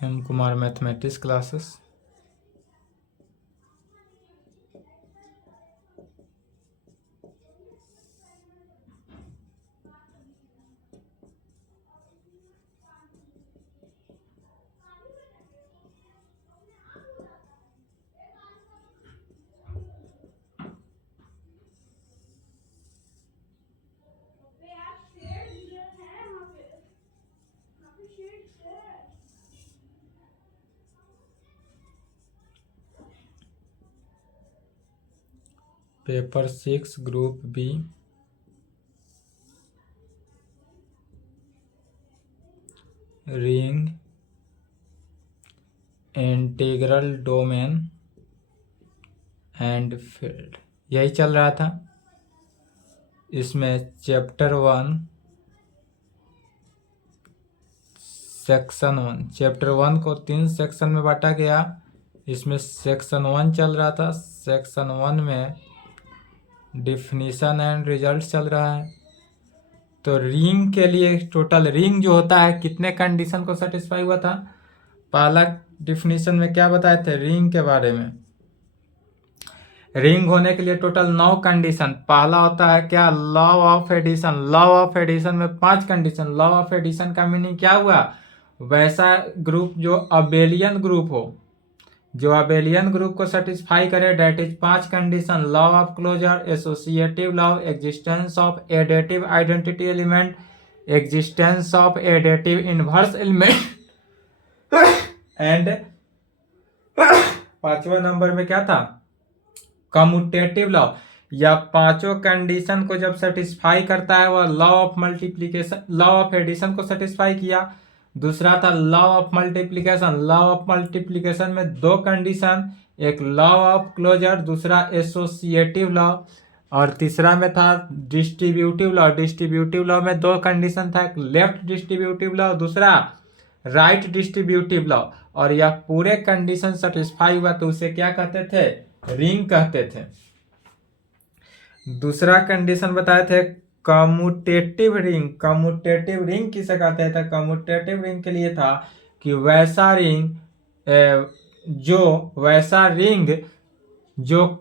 M Kumar mathematics classes. Paper 6 group B, ring, integral domain and field, यही चल रहा था। इसमें चैप्टर 1 सेक्शन 1, चैप्टर 1 को 3 सेक्शन में बांटा गया। इसमें सेक्शन 1 चल रहा था। सेक्शन 1 में डिफिनीशन एंड रिजल्ट चल रहा है। तो रिंग के लिए टोटल रिंग जो होता है कितने कंडीशन को सेटिस्फाई हुआ था। पहला डिफिनीशन में क्या बताए थे रिंग के बारे में। रिंग होने के लिए टोटल 9 कंडीशन। पहला होता है क्या, law of addition. Law of addition में 5 कंडीशन। लॉ ऑफ एडिशन का मीनिंग क्या हुआ, वैसा ग्रुप जो अबेलियन ग्रुप हो, जो अबेलियन ग्रुप को सेटिस्फाई करे, that is 5 condition. Law of closure, associative law, existence of additive identity element, existence of additive inverse element and 5वां नंबर में क्या था, कम्यूटेटिव लॉ। या पांचों कंडीशन को जब सेटिस्फाई करता है वह law of multiplication, law of addition को सेटिस्फाई किया। दूसरा था law of multiplication. Law of multiplication में 2 कंडीशन, एक लॉ ऑफ क्लोजर, दूसरा एसोसिएटिव लॉ। और तीसरा में था डिस्ट्रीब्यूटिव लॉ। डिस्ट्रीब्यूटिव लॉ में 2 कंडीशन था, एक लेफ्ट डिस्ट्रीब्यूटिव लॉ, दूसरा राइट डिस्ट्रीब्यूटिव लॉ। और यह पूरे कंडीशन सेटिस्फाई हुआ तो उसे क्या कहते थे, रिंग कहते थे। दूसरा कंडीशन बताए थे कम्यूटेटिव रिंग। कम्यूटेटिव रिंग किसे कहते हैं, कम्यूटेटिव रिंग के लिए था कि वैसा रिंग जो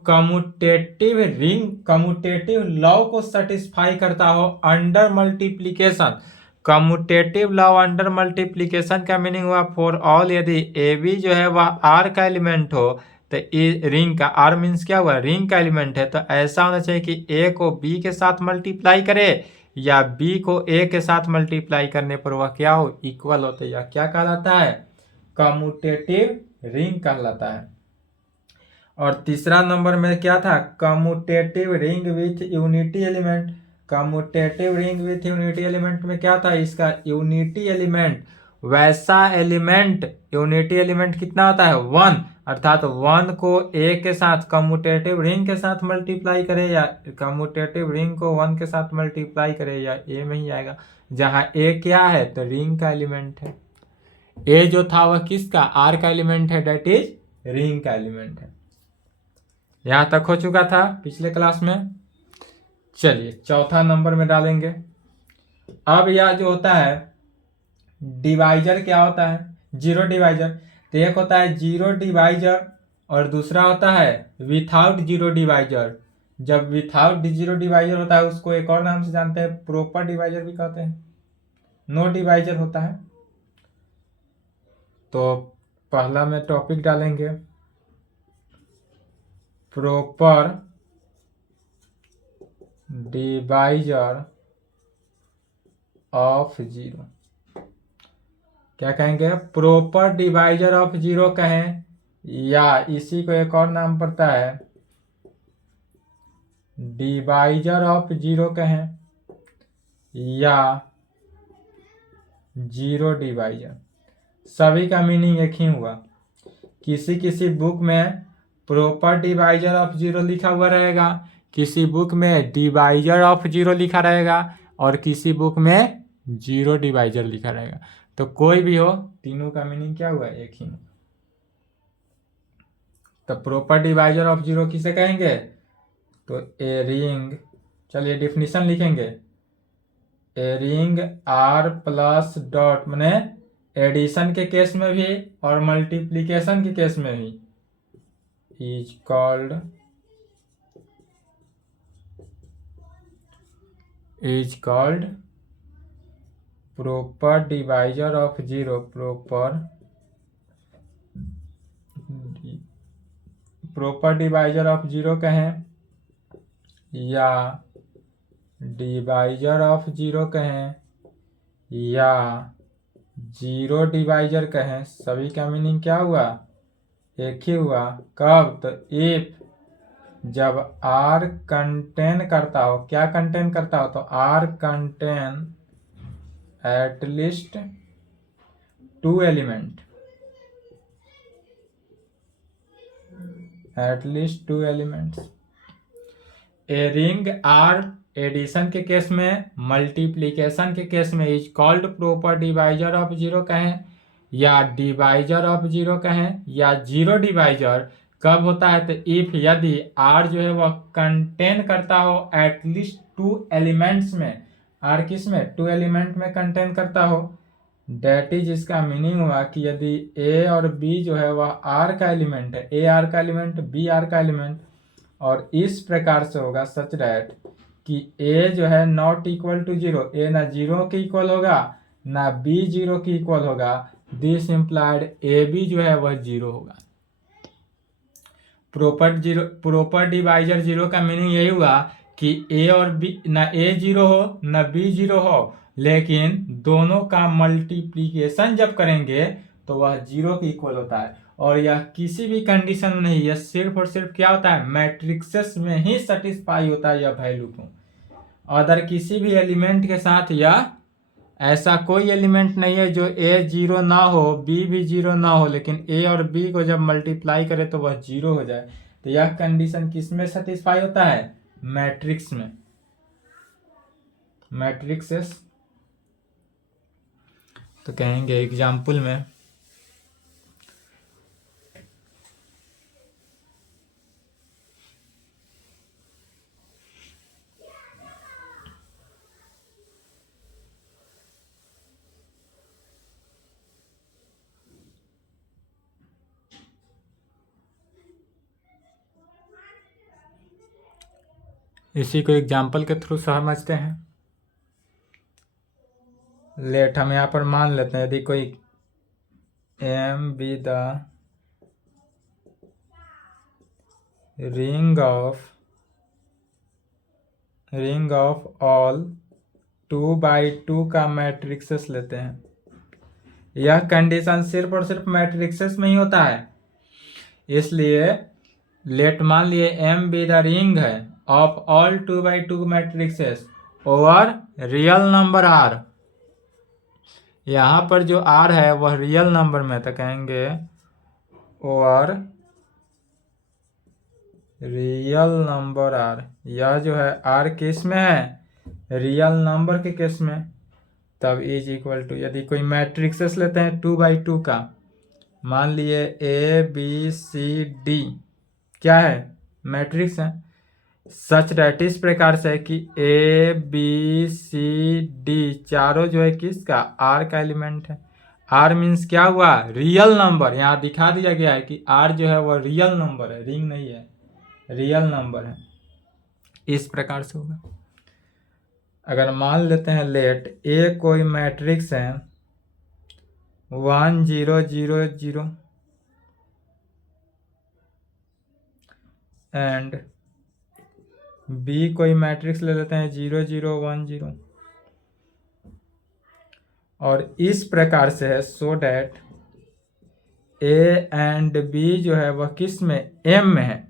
कम्यूटेटिव लॉ को सेटिस्फाई करता हो under multiplication. Commutative law under multiplication का मीनिंग हुआ फॉर ऑल, यदि ए बी जो है वह आर का एलिमेंट हो तो रिंग का, आर मीन्स क्या हुआ, रिंग का एलिमेंट है, तो ऐसा होना चाहिए कि ए को बी के साथ मल्टीप्लाई करे या बी को ए के साथ मल्टीप्लाई करने पर वह क्या हो, इक्वल हो। तो यह क्या कहलाता है, कम्यूटेटिव रिंग कहलाता है। और तीसरा नंबर में क्या था, commutative ring with unity element. Commutative ring with unity element में क्या था, इसका यूनिटी एलिमेंट, वैसा एलिमेंट, यूनिटी एलिमेंट कितना होता है 1, अर्थात 1 को ए के साथ कम्यूटेटिव रिंग के साथ मल्टीप्लाई करे या कम्यूटेटिव रिंग को 1 के साथ मल्टीप्लाई करे या ए में ही आएगा। जहां ए क्या है तो रिंग का एलिमेंट है, ए जो था वह किसका, आर का एलिमेंट है, डेट इज रिंग का एलिमेंट है। यहां तक हो चुका था पिछले क्लास में। चलिए चौथा नंबर में डालेंगे। अब यह जो होता है डिवाइजर, क्या होता है, जीरो डिवाइजर। तो एक होता है जीरो डिवाइजर और दूसरा होता है विथआउट जीरो डिवाइजर। जब विथआउट जीरो डिवाइजर होता है उसको एक और नाम से जानते हैं, प्रॉपर डिवाइजर भी कहते हैं। नो डिवाइजर होता है। तो पहला में टॉपिक डालेंगे प्रॉपर डिवाइजर ऑफ जीरो। क्या कहेंगे, प्रॉपर डिवाइजर ऑफ जीरो कहें या इसी को एक और नाम पड़ता है डिवाइजर ऑफ जीरो कहें या जीरो डिवाइजर, सभी का मीनिंग एक ही हुआ। किसी किसी बुक में प्रॉपर डिवाइजर ऑफ जीरो लिखा हुआ रहेगा, किसी बुक में डिवाइजर ऑफ जीरो लिखा रहेगा और किसी बुक में जीरो डिवाइजर लिखा रहेगा। तो कोई भी हो, तीनों का मीनिंग क्या हुआ, एक ही। तो प्रॉपर डिवाइजर ऑफ जीरो किसे कहेंगे, तो ए रिंग, चलिए डिफिनीशन लिखेंगे, a ring R plus dot, माने एडिशन के केस में भी और मल्टीप्लिकेशन के केस में भी is called proper divisor of zero. Proper divisor of zero कहें या डिवाइजर ऑफ जीरो कहें या जीरो डिवाइजर कहें, सभी का मीनिंग क्या हुआ? एक ही हुआ। कब? तो इफ जब आर कंटेन करता हो, क्या कंटेन करता हो? तो R contain at least two element, at least two elements. A ring R addition के केस में, मल्टीप्लिकेशन के केस में is called proper divisor of zero कहें या डिवाइजर ऑफ जीरो कहें या जीरो डिवाइजर कब होता है? तो इफ यदि आर जो है वह कंटेन करता हो एटलीस्ट टू एलिमेंट्स में। आर किस में? टू एलिमेंट में कंटेन करता हो। डेट इज इसका मीनिंग हुआ कि यदि ए और बी जो है वह आर का एलिमेंट है, ए आर का एलिमेंट, बी आर का एलिमेंट, और इस प्रकार से होगा सच दैट कि ए जो है नॉट इक्वल टू जीरो, ए ना जीरो के इक्वल होगा ना बी जीरो के इक्वल होगा। दिस इम्प्लाइड ए बी जो है वह जीरो होगा। प्रॉपर डिवाइजर जीरो का मीनिंग यही हुआ कि ए और बी, ना ए जीरो हो ना बी जीरो हो, लेकिन दोनों का मल्टीप्लिकेशन जब करेंगे तो वह जीरो के इक्वल होता है। और यह किसी भी कंडीशन में नहीं, यह सिर्फ और सिर्फ क्या होता है? मैट्रिक्सेस में ही सेटिस्फाई होता है यह वैल्यू को। अदर किसी भी एलिमेंट के साथ यह ऐसा कोई एलिमेंट नहीं है जो ए जीरो ना हो, बी भी जीरो ना हो, लेकिन ए और बी को जब मल्टीप्लाई करे तो वह जीरो हो जाए। तो यह कंडीशन किस में सेटिस्फाई होता है? मैट्रिक्स में, मैट्रिक्सेस। तो कहेंगे एग्जाम्पल में इसी को एग्जाम्पल के थ्रू समझते हैं। लेट हम यहाँ पर मान लेते हैं यदि कोई M be the ring of all 2x2 का मैट्रिक्सेस लेते हैं। यह कंडीशन सिर्फ और सिर्फ मैट्रिक्सेस में ही होता है, इसलिए लेट मान लिए एम बी द रिंग है of all 2x2 matrices over real number R. यहाँ पर जो आर है वह रियल नंबर में, तो कहेंगे ओवर रियल नंबर आर। यह जो है आर किस में है? रियल नंबर के केस में। तब इज इक्वल टू, यदि कोई मैट्रिक्सेस लेते हैं 2x2 का, मान लिए ए बी सी डी क्या है? मैट्रिक्स है। सच दैट इस प्रकार से कि ए बी सी डी चारों जो है किसका? आर का एलिमेंट है। आर मीन्स क्या हुआ? Real number. यहाँ दिखा दिया गया है कि आर जो है वह रियल नंबर है, रिंग नहीं है, रियल नंबर है। इस प्रकार से होगा। अगर मान लेते हैं लेट ए कोई मैट्रिक्स है 1 0 0 0 एंड बी कोई मैट्रिक्स ले लेते हैं 0 0 1 0, और इस प्रकार से है so that A and B जो है वह किस में? एम में है।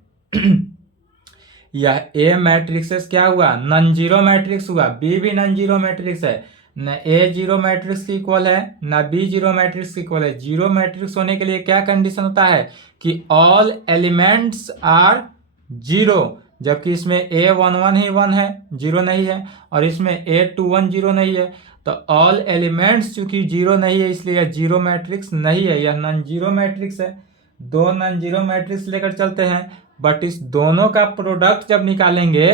यह ए मैट्रिक्सेस क्या हुआ? नॉन जीरो मैट्रिक्स हुआ। बी भी नॉन जीरो मैट्रिक्स है, न ए जीरो मैट्रिक्स की इक्वल है न बी जीरो मैट्रिक्स की इक्वल है। जीरो मैट्रिक्स होने के लिए क्या कंडीशन होता है? कि ऑल एलिमेंट्स आर जीरो, जबकि इसमें ए 1 1 ही 1 है, जीरो नहीं है, और इसमें ए 2 1 जीरो नहीं है। तो ऑल एलिमेंट्स चूंकि जीरो नहीं है इसलिए यह जीरो मैट्रिक्स नहीं है, यह नॉन जीरो मैट्रिक्स है। दो नॉन जीरो मैट्रिक्स लेकर चलते हैं, बट इस दोनों का प्रोडक्ट जब निकालेंगे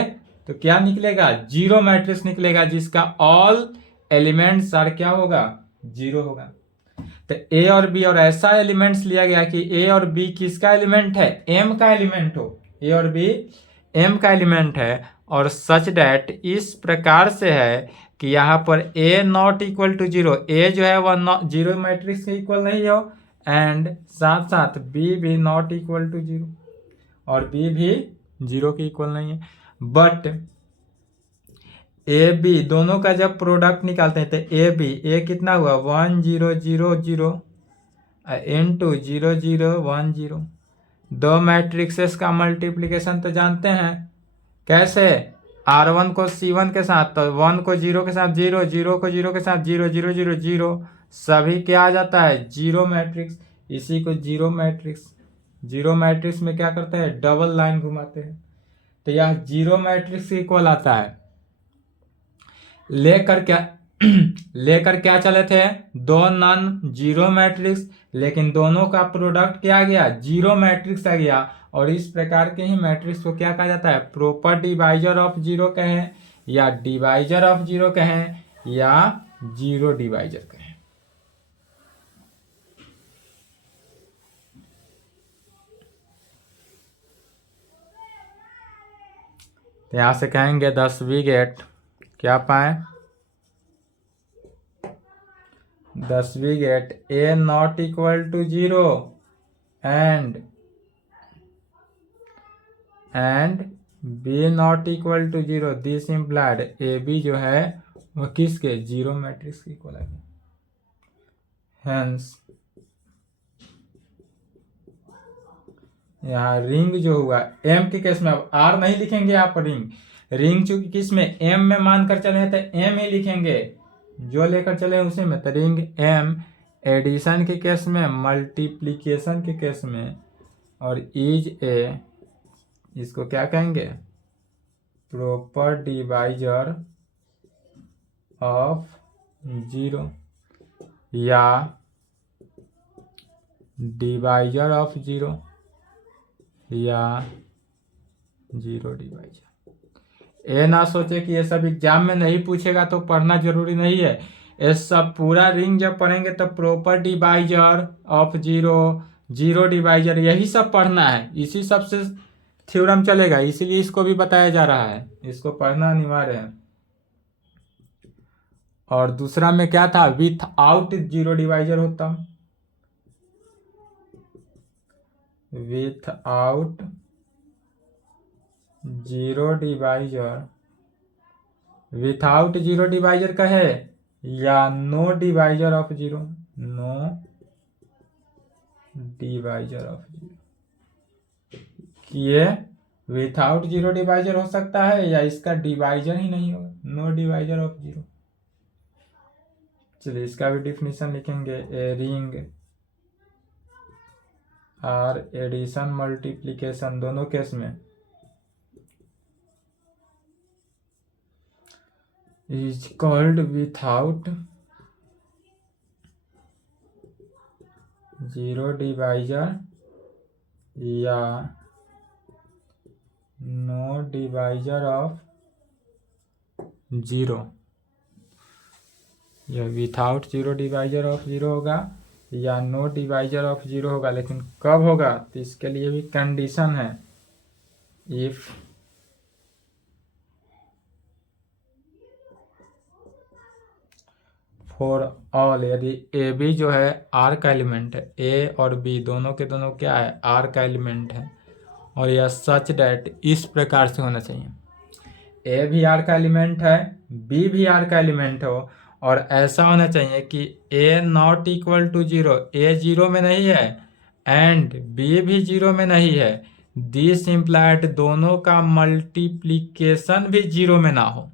तो क्या निकलेगा? जीरो मैट्रिक्स निकलेगा, जिसका ऑल एलिमेंट्स आर क्या होगा? जीरो होगा। तो ए और बी और ऐसा एलिमेंट्स लिया गया कि ए और बी किसका एलिमेंट है, एम का एलिमेंट हो, ए और बी एम का एलिमेंट है, और सच डैट इस प्रकार से है कि यहाँ पर ए नॉट इक्वल टू जीरो, ए जो है वह जीरो मैट्रिक्स के इक्वल नहीं हो, एंड साथ साथ बी भी नॉट इक्वल टू जीरो, और बी भी जीरो के इक्वल नहीं है। बट ए बी दोनों का जब प्रोडक्ट निकालते हैं तो ए बी, ए कितना हुआ 1 0 0 0 इंटू 0 0 1 0, दो मैट्रिक्सेस का मल्टीप्लिकेशन तो जानते हैं कैसे, R1 को C1 के साथ, तो 1 को 0 के साथ 0, 0 को 0 के साथ 0 0 0 0, सभी क्या आ जाता है, जीरो मैट्रिक्स। इसी को जीरो मैट्रिक्स, जीरो मैट्रिक्स में क्या करते हैं, डबल लाइन घुमाते हैं, तो यह जीरो मैट्रिक्स इक्वल आता है। लेकर क्या चले थे, दो नॉन जीरो मैट्रिक्स, लेकिन दोनों का प्रोडक्ट क्या आ गया, जीरो मैट्रिक्स आ गया, और इस प्रकार के ही मैट्रिक्स को क्या कहा जाता है, प्रॉपर डिवाइजर ऑफ जीरो कहें, या डिवाइजर ऑफ जीरो कहें, या जीरो डिवाइजर कहें। तो यहां से कहेंगे 10 वी गेट क्या पाए, 10 we get A not equal to zero and B not equal to zero, this implied A B जो है वह किसके, जीरो मैट्रिक्स के इक्वल है। हेंस यहाँ रिंग जो हुआ एम के केस में, अब आर नहीं लिखेंगे यहाँ पर, रिंग चूंकि किस में, एम में मानकर चले तो एम ही लिखेंगे, जो लेकर चले उसी में, तो रिंग एम एडिशन के केस में, मल्टीप्लिकेशन के केस में, और इज ए, इसको क्या कहेंगे, प्रॉपर डिवाइजर ऑफ जीरो, या डिवाइजर ऑफ जीरो, या जीरो डिवाइजर। ये ना सोचे कि ये सब एग्जाम में नहीं पूछेगा तो पढ़ना जरूरी नहीं है, ये सब पूरा रिंग जब पढ़ेंगे तो proper divisor of zero, zero divisor, यही सब पढ़ना है, इसी सब से थ्योरम चलेगा, इसीलिए इसको भी बताया जा रहा है, इसको पढ़ना अनिवार्य है। और दूसरा में क्या था, विथ आउट जीरो डिवाइजर होता, without zero divisor, without zero divisor कहे, या no divisor of zero, no divisor of zero, ये विथआउट जीरो डिवाइजर हो सकता है, या इसका डिवाइजर ही नहीं होगा, नो डिवाइजर ऑफ जीरो। चलिए इसका भी डिफिनीशन लिखेंगे, a ring R addition multiplication दोनों केस में is called without zero divisor या नो डिवाइजर ऑफ जीरो, यह without zero divisor of zero होगा या नो डिवाइजर ऑफ जीरो होगा, लेकिन कब होगा, तो इसके लिए भी कंडीशन है, इफ फॉर ऑल, यदि ए बी जो है आर का एलिमेंट है, ए और बी दोनों के दोनों क्या है, आर का एलिमेंट है, और यह सच डैट इस प्रकार से होना चाहिए, ए भी आर का एलिमेंट है, बी भी आर का एलिमेंट हो, और ऐसा होना चाहिए कि A not equal to zero, A zero में नहीं है एंड बी भी जीरो में नहीं है, दिस इम्प्लाइड दोनों का मल्टीप्लिकेशन भी जीरो में ना हो।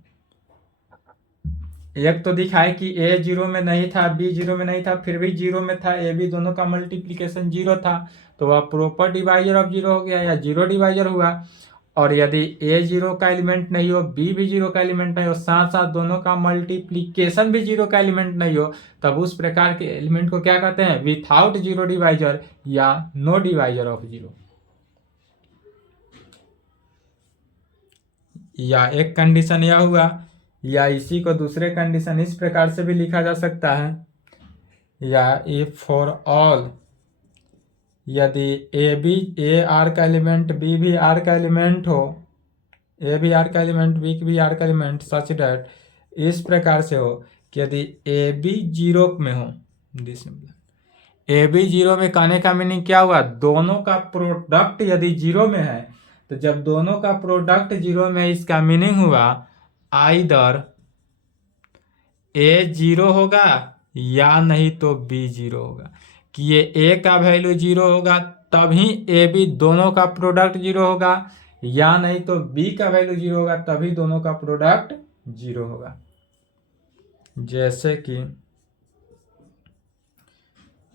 एक तो दिखाए कि ए जीरो में नहीं था, बी जीरो में नहीं था, फिर भी जीरो में था, ए बी दोनों का मल्टीप्लिकेशन जीरो था, तो वह प्रॉपर डिवाइजर ऑफ जीरो हो गया या जीरो डिवाइजर हुआ। और यदि ए जीरो का एलिमेंट नहीं हो, बी भी जीरो का एलिमेंट नहीं हो, साथ साथ दोनों का मल्टीप्लिकेशन भी जीरो का एलिमेंट नहीं हो, तब उस प्रकार के एलिमेंट को क्या कहते हैं, विथआउट जीरो डिवाइजर या नो डिवाइजर ऑफ जीरो। या एक कंडीशन यह हुआ, या इसी को दूसरे कंडीशन इस प्रकार से भी लिखा जा सकता है, या इफ फॉर ऑल यदि ए आर का एलिमेंट बी भी आर का एलिमेंट हो, ए भी आर का एलिमेंट बी भी आर का एलिमेंट सच डैट इस प्रकार से हो कि यदि ए बी जीरो में हो, ए बी जीरो में कहने का मीनिंग क्या हुआ, दोनों का प्रोडक्ट यदि जीरो में है, तो जब दोनों का प्रोडक्ट जीरो में है इसका मीनिंग हुआ आइदर ए जीरो होगा या नहीं तो बी जीरो होगा, कि ये ए का वैल्यू जीरो होगा तभी ए बी दोनों का प्रोडक्ट जीरो होगा, या नहीं तो बी का वैल्यू जीरो होगा तभी दोनों का प्रोडक्ट जीरो होगा। जैसे कि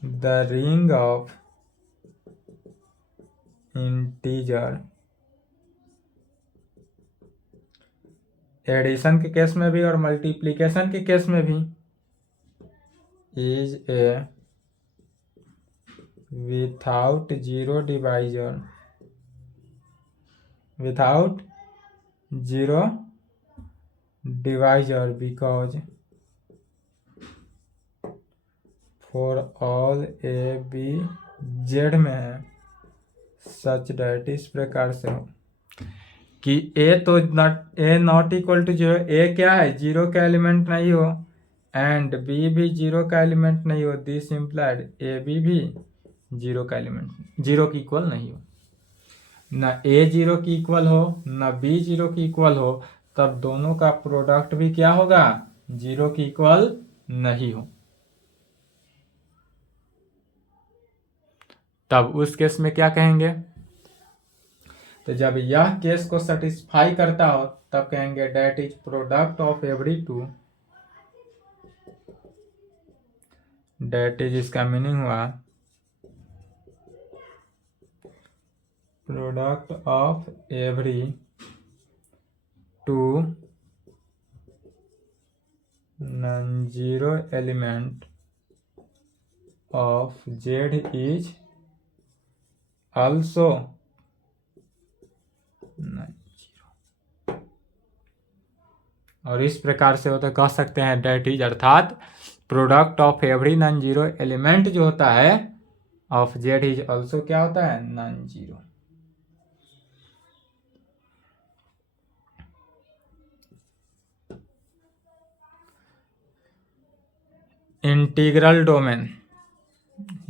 the ring of integer, addition के केस में भी और मल्टीप्लिकेशन के केस में भी, is a without zero divisor, without zero divisor because for all A B Z में है सच डैट इस प्रकार से हो कि ए तो नॉट इक्वल टू जीरो, ए क्या है जीरो का एलिमेंट नहीं हो एंड बी भी जीरो का एलिमेंट नहीं हो, दिस इम्प्लाइड ए बी भी जीरो का एलिमेंट जीरो की इक्वल नहीं हो, न ए जीरो की इक्वल हो न बी जीरो की इक्वल हो, तब दोनों का प्रोडक्ट भी क्या होगा, जीरो की इक्वल नहीं हो। तब उस केस में क्या कहेंगे, तो जब यह केस को सेटिस्फाई करता हो तब कहेंगे that is product of every two, that is इसका मीनिंग हुआ product of every two non zero element of Z is also non-zero। और इस प्रकार से होता कह सकते हैं डेट इज अर्थात product of every non zero element जो होता है ऑफ जेड इज ऑल्सो क्या होता है, नॉन जीरो। इंटीग्रल डोमेन,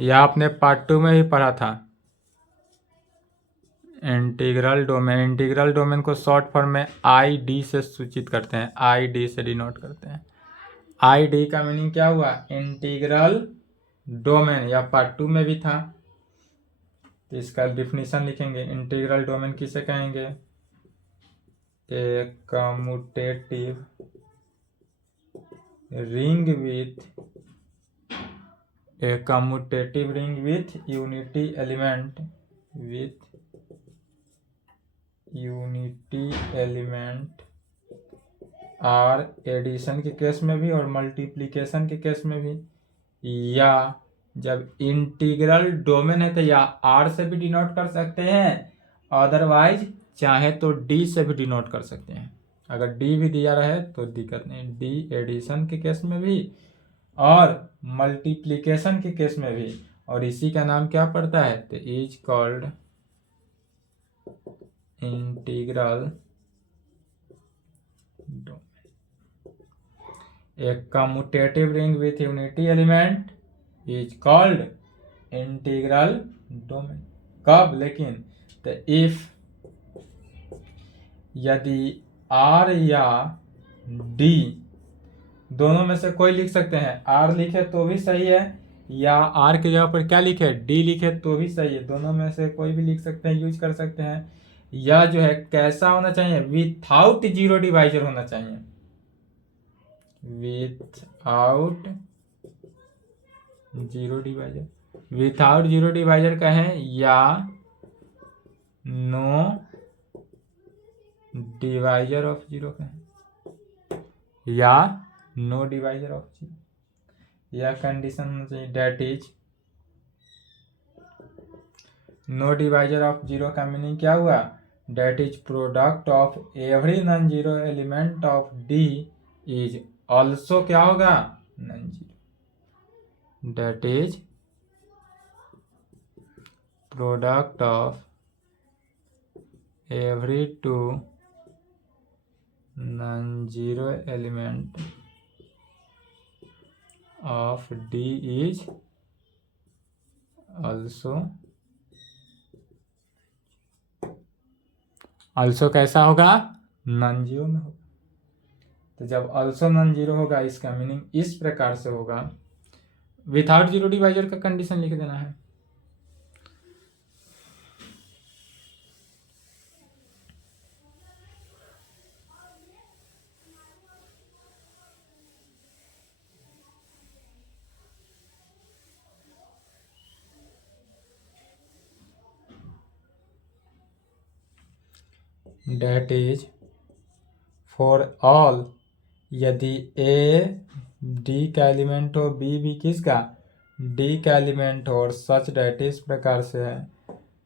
यह आपने पार्ट 2 में भी पढ़ा था। इंटीग्रल डोमेन को शॉर्ट फॉर्म में आई डी से सूचित करते हैं, आई डी से डिनोट करते हैं। आई डी का मीनिंग क्या हुआ, इंटीग्रल डोमेन, या पार्ट 2 में भी था। तो इसका डिफिनीशन लिखेंगे, इंटीग्रल डोमेन किसे कहेंगे, a commutative ring with unity element R addition के केस में भी और मल्टीप्लिकेशन के केस में भी, या जब इंटीग्रल डोमेन है तो या आर से भी डिनोट कर सकते हैं, अदरवाइज चाहे तो डी से भी डिनोट कर सकते हैं। अगर डी भी दिया रहे तो दिक्कत नहीं, डी एडिशन के केस में भी और मल्टीप्लिकेशन के केस में भी, और इसी का नाम क्या पड़ता है, तो इज कॉल्ड इंटीग्रल डोमेन। एक commutative ring with unity element is called integral domain. कब लेकिन, तो इफ यदि आर या डी दोनों में से कोई लिख सकते हैं, आर लिखे तो भी सही है या आर की जगह पर क्या लिखे, डी लिखे तो भी सही है, दोनों में से कोई भी लिख सकते हैं, यूज कर सकते हैं। या जो है कैसा होना चाहिए, विथआउट जीरो डिवाइजर होना चाहिए, विथआउट जीरो डिवाइजर कहें या नो डिवाइजर ऑफ जीरो कहें, या नो डिवाइजर ऑफ जीरो, यह कंडीशन होना चाहिए। That is no divisor of zero का मीनिंग क्या हुआ, that is product of every non zero element of D is also क्या होगा, non zero. that is product of every two non-zero element of D is also कैसा होगा, non zero में होगा। तो जब ऑल्सो नॉन जीरो होगा इसका मीनिंग इस प्रकार से होगा, विथआउट जीरो डिवाइजर का कंडीशन लिख देना है। डेट इज फॉर ऑल, यदि ए डी का एलिमेंट हो, बी भी किसका, डी का एलिमेंट हो, और सच डेट इस प्रकार से है,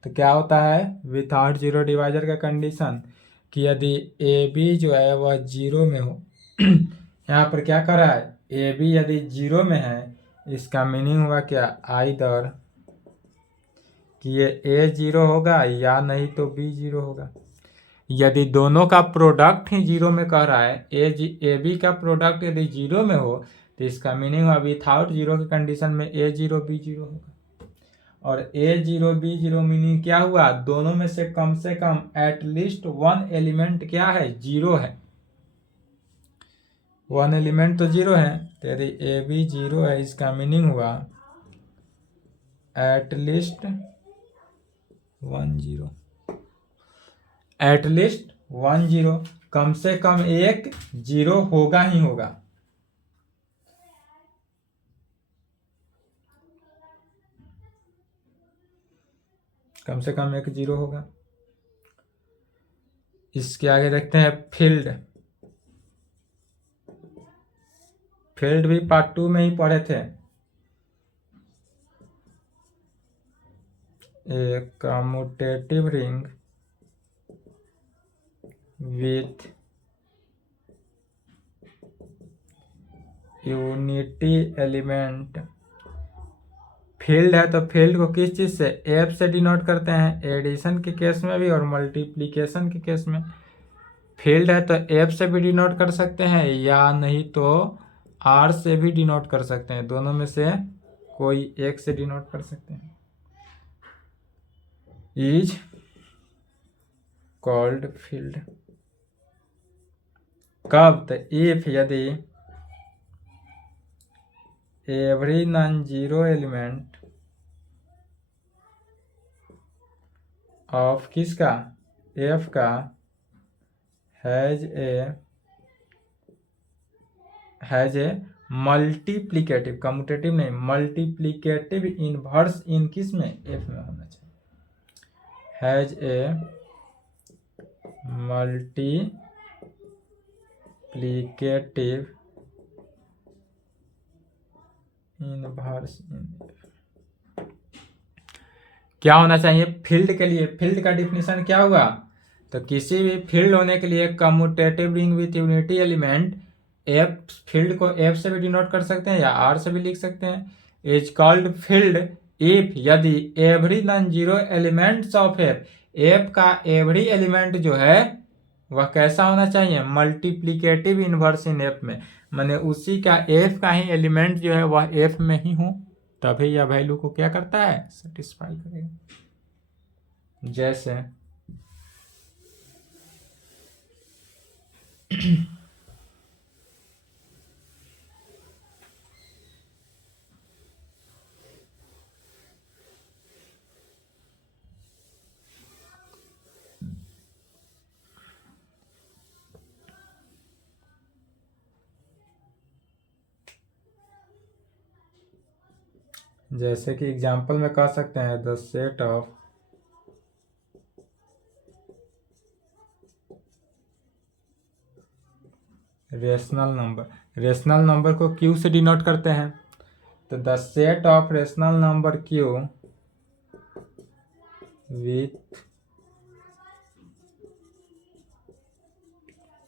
तो क्या होता है विथआउट जीरो डिवाइजर का कंडीशन कि यदि ए बी जो है वह जीरो में हो यहाँ पर क्या कर रहा है, ए बी यदि जीरो में है, इसका मीनिंग हुआ क्या, आइदर कि ये ए जीरो होगा या नहीं तो बी जीरो होगा। यदि दोनों का प्रोडक्ट ही जीरो में कह रहा है, ए बी का प्रोडक्ट यदि जीरो में हो, तो इसका मीनिंग हुआ विथआउट जीरो की कंडीशन में ए जीरो बी जीरो होगा। और ए जीरो बी जीरो मीनिंग क्या हुआ, दोनों में से कम एटलीस्ट वन एलिमेंट क्या है, जीरो है, वन एलिमेंट तो जीरो है। तो यदि ए बी जीरो है, इसका मीनिंग हुआ at least one zero, at least one zero, कम से कम एक जीरो होगा ही होगा। कम से कम एक जीरो होगा। इसके आगे देखते हैं फील्ड। फील्ड भी पार्ट 2 में ही पढ़े थे। ए commutative ring with unity element, field है तो फील्ड को किस चीज से, एफ से डिनोट करते हैं, एडिशन के केस में भी और मल्टीप्लिकेशन के केस में। फील्ड है तो एफ से भी डिनोट कर सकते हैं या नहीं तो आर से भी डिनोट कर सकते हैं, दोनों में से कोई एक से डिनोट कर सकते हैं। इज कॉल्ड फील्ड कब, तो इफ यदि every non zero element of किसका, एफ का, हैज ए मल्टीप्लिकेटिव, कम्यूटेटिव नहीं, मल्टीप्लिकेटिव इनवर्स इन किस में, एफ में होना चाहिए, हैज ए मल्टीप्लिकेटिव इनवर्स इन, क्या होना चाहिए फील्ड के लिए। फील्ड का डिफिनेशन क्या हुआ, तो किसी भी फील्ड होने के लिए commutative ring with unity element, F field को एफ से भी डिनोट कर सकते हैं या आर से भी लिख सकते हैं। इज कॉल्ड फील्ड इफ यदि every non zero elements of F, F का एवरी एलिमेंट जो है वह कैसा होना चाहिए, मल्टीप्लिकेटिव इनवर्स इन एफ में, माने उसी का एफ का ही एलिमेंट जो है वह एफ में ही हो, तभी यह वैल्यू को क्या करता है, सेटिस्फाई करेगा। जैसे जैसे कि एग्जाम्पल में कह सकते हैं the set of rational number को क्यू से डिनोट करते हैं, तो the set of rational number Q with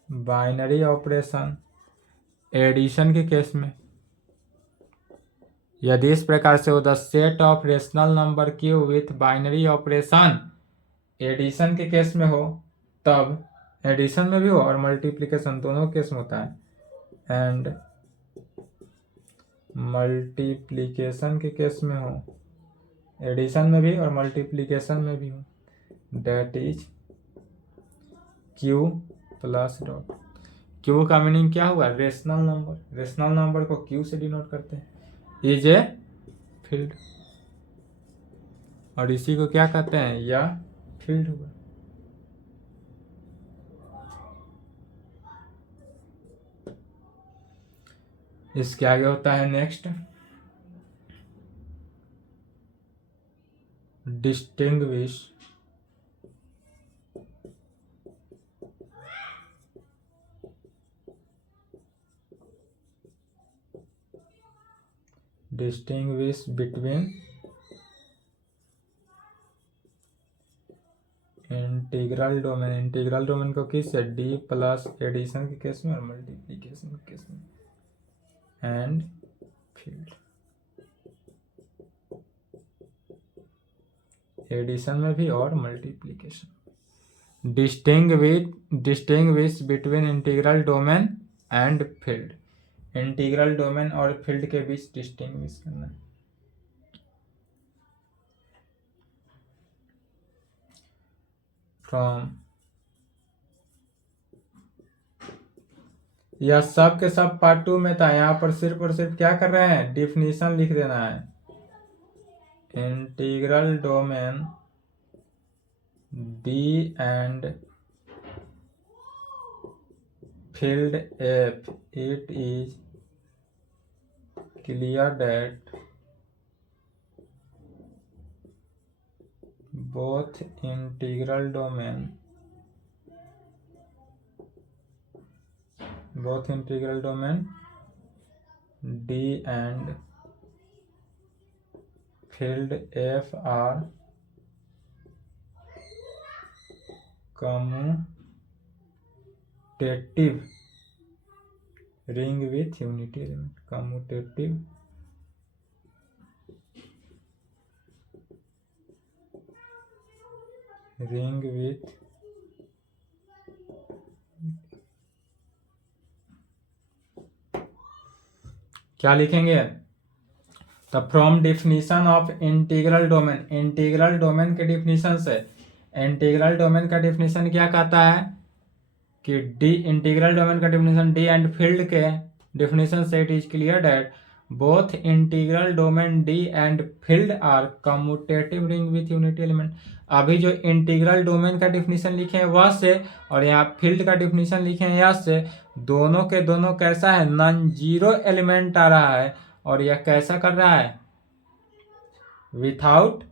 binary operation, addition के केस में यदि इस प्रकार से हो the set of rational number Q with binary operation addition के केस में हो, तब एडिशन में भी हो और मल्टीप्लिकेशन दोनों केस में होता है, एंड मल्टीप्लिकेशन के केस में हो, एडिशन में भी और मल्टीप्लिकेशन में भी हो, that is Q plus dot. Q का मीनिंग क्या हुआ? Rational number. रेशनल नंबर को क्यू से डिनोट करते हैं, इज ए फील्ड, और इसी को क्या कहते हैं? या फील्ड हुआ। इसके आगे होता है next distinguish between integral domain. Integral domain को किस है? डी प्लस एडिशन के केस में और मल्टीप्लिकेशन के केस में, एंड फील्ड। एडिशन में भी और multiplication. Distinguish between integral domain and field. Integral domain और फील्ड के बीच डिस्टिंग्विश करना। फ्रॉम, यह सब के सब पार्ट 2 में था, यहाँ पर सिर्फ और सिर्फ क्या कर रहे हैं? डिफिनीशन लिख देना है। Integral domain D and field F, it is clear that both integral domain D and field F are commutative ring with unity element. Commutative ring with क्या लिखेंगे? तो from definition of integral domain, integral domain के definition से, integral domain का definition क्या कहता है कि डी, इंटीग्रल डोमेन का डिफिनीशन डी एंड फील्ड के डिफिनीशन से it is clear that both integral domain D and field are commutative ring with unity element. अभी जो इंटीग्रल डोमेन का डिफिनीशन लिखे हैं वह से, और यहाँ फील्ड का डिफिनीशन लिखे हैं यह से, दोनों के दोनों कैसा है? नॉन जीरो एलिमेंट आ रहा है, और यह कैसा कर रहा है? Without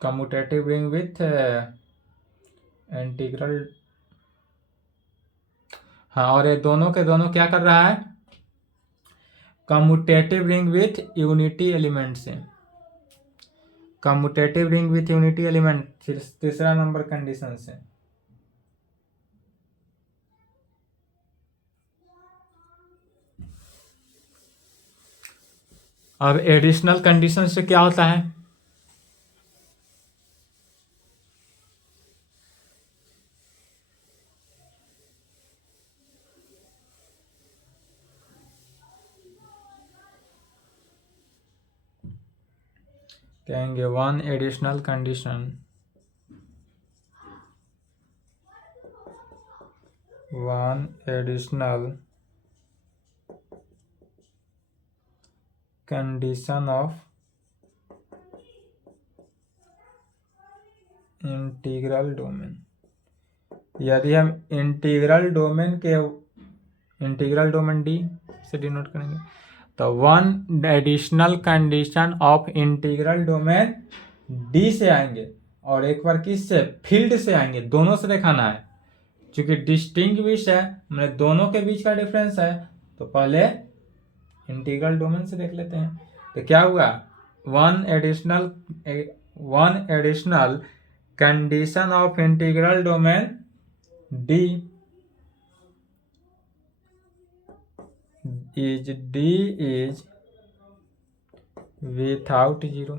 commutative ring with integral. हाँ, और ये दोनों के दोनों क्या कर रहा है? Commutative ring with unity element से। Commutative ring with unity element तीसरा नंबर कंडीशन से। अब एडिशनल कंडीशन से क्या होता है? कहेंगे one additional condition, one additional condition of integral domain. यदि हम इंटीग्रल डोमेन डी से डिनोट करेंगे, तो one additional condition of integral domain D से आएंगे, और एक बार किस से? फील्ड से आएंगे। दोनों से दिखाना है, क्योंकि डिस्टिंग्विश है, मतलब दोनों के बीच का डिफरेंस है, तो पहले इंटीग्रल डोमेन से देख लेते हैं। तो क्या हुआ? One additional condition of integral domain D is D is without zero.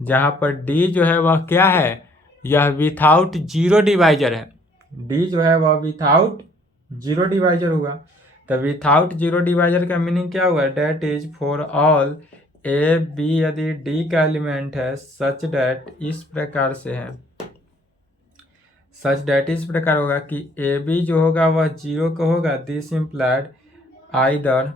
जहां पर डी जो है वह क्या है, यह विथआउट जीरो डिवाइजर है। डी जो है वह विथआउट जीरो डिवाइजर होगा। तो विथआउट जीरो डिवाइजर का मीनिंग क्या हुआ, that is for all A b यदि डी का एलिमेंट है सच डेट इस प्रकार से है, सच डेट इस प्रकार होगा कि ए बी जो होगा वह जीरो का होगा। This implied either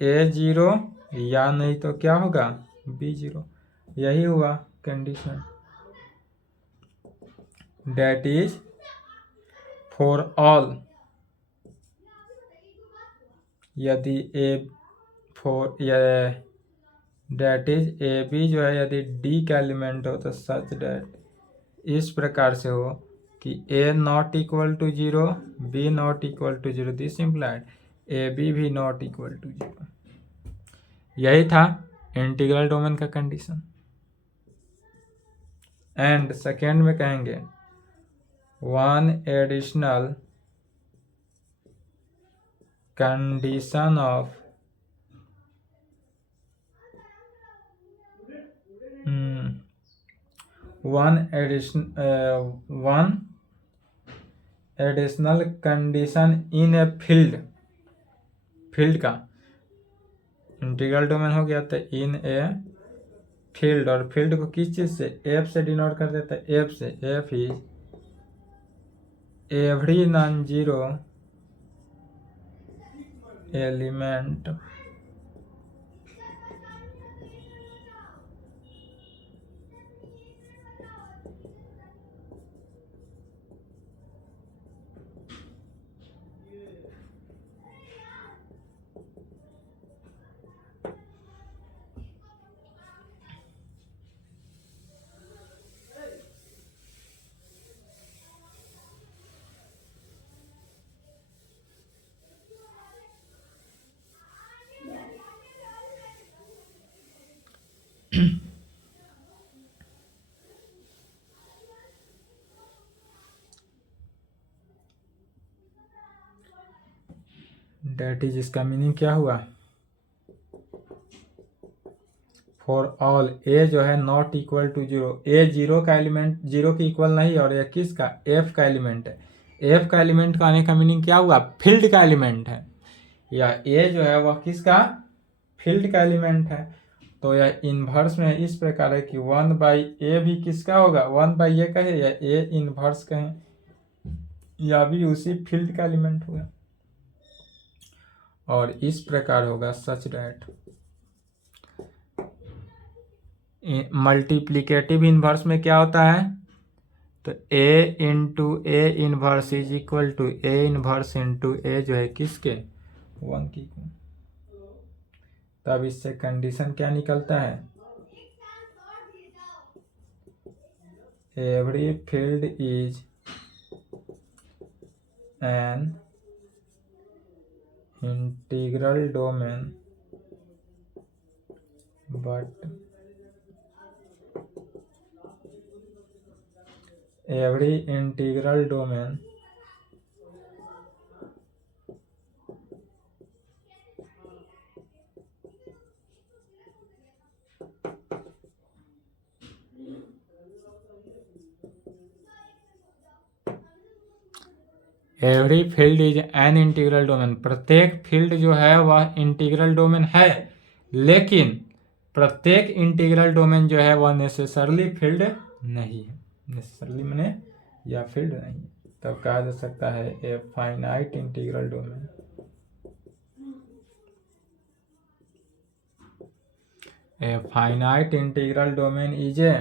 A zero या नहीं तो क्या होगा बी जीरो। यही हुआ condition, that is for all यदि A for that is A B जो है यदि डी का एलिमेंट हो तो सच डेट इस प्रकार से हो कि A not equal to zero B not equal to zero. This implied A B भी नॉट इक्वल टू जीरो। यही था इंटीग्रल डोमेन का कंडीशन। एंड सेकेंड में कहेंगे one additional condition of one additional condition in a field का integral domain हो गया तो इन ए फील्ड, और फील्ड को किस चीज से एफ से डिनोट कर देता है, एफ से। F is every non zero element that is, इसका मीनिंग क्या हुआ, फॉर ऑल ए जो है not equal to zero. A zero का एलिमेंट जीरो के इक्वल नहीं, और ये किसका एफ का एलिमेंट है। एफ का एलिमेंट का आने का मीनिंग क्या हुआ, फील्ड का एलिमेंट है, या ए जो है वह किसका फील्ड का एलिमेंट है। तो यह इनवर्स में इस प्रकार है कि वन बाई ए भी किसका होगा, वन बाई ए कहे या ए इनवर्स कहें, या भी उसी फील्ड का एलिमेंट होगा। और इस प्रकार होगा सच डेट मल्टीप्लिकेटिव इनवर्स में क्या होता है, तो A into A inverse is equal to A inverse into A जो है किसके वन की। तब इससे कंडीशन क्या निकलता है, every field is an integral domain but every integral domain every field is an integral domain. प्रत्येक फील्ड जो है वह इंटीग्रल डोमेन है, लेकिन प्रत्येक इंटीग्रल डोमेन जो है वह नेसेसरली फील्ड नहीं है। नेसेसरली मैंने या फील्ड नहीं, तब कहा जा सकता है a finite integral domain. A finite integral domain is a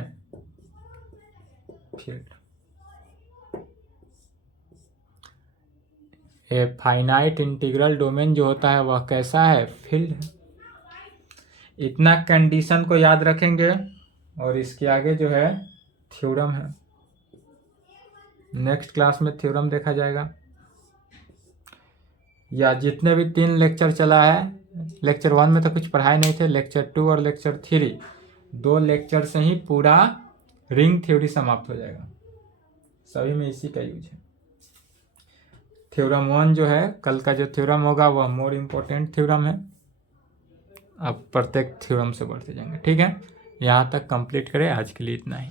field. A finite integral domain जो होता है वह कैसा है, फील्ड है। इतना कंडीशन को याद रखेंगे, और इसके आगे जो है थ्योरम है। नेक्स्ट क्लास में थ्योरम देखा जाएगा, या जितने भी 3 लेक्चर चला है, लेक्चर 1 में तो कुछ पढ़ाए नहीं थे, लेक्चर 2 और लेक्चर 3 2 लेक्चर से ही पूरा रिंग थ्योरी समाप्त हो जाएगा। सभी में इसी का यूज है। थ्योरम 1 जो है, कल का जो थ्योरम होगा वह मोर इम्पोर्टेंट थ्योरम है। अब प्रत्येक थ्योरम से बढ़ते जाएंगे, ठीक है। यहाँ तक कंप्लीट करें, आज के लिए इतना ही।